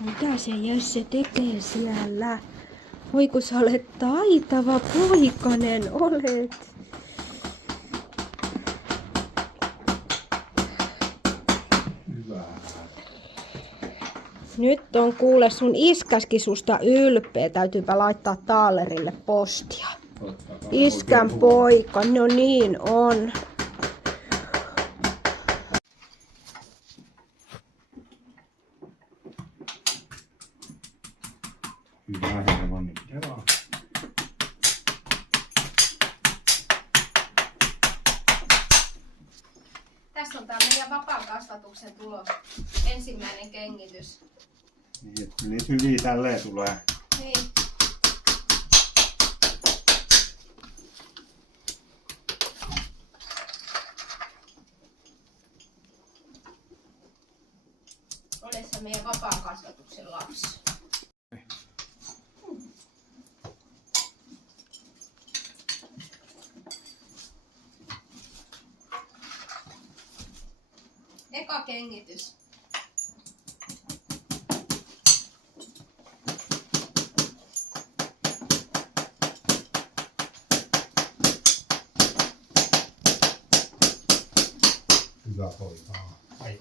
Mitä se Jesse tekee siellä? Voi kun sä olet taitava poikanen, olet. Hyvä. Nyt on kuule sun iskäskin susta ylpeä. Täytyypä laittaa taalerille postia. Iskän poika, no niin on. Hyvä Hermanni, kevaa. Tässä on tää meidän vapaan kasvatuksen tulos. Ensimmäinen kengitys. Niin, että kyllä niitä hyviä tälleen tulee. Niin. Oles se meidän vapaan kasvatuksen lapsi. Eka kengitys. Hyvä poika. Ai.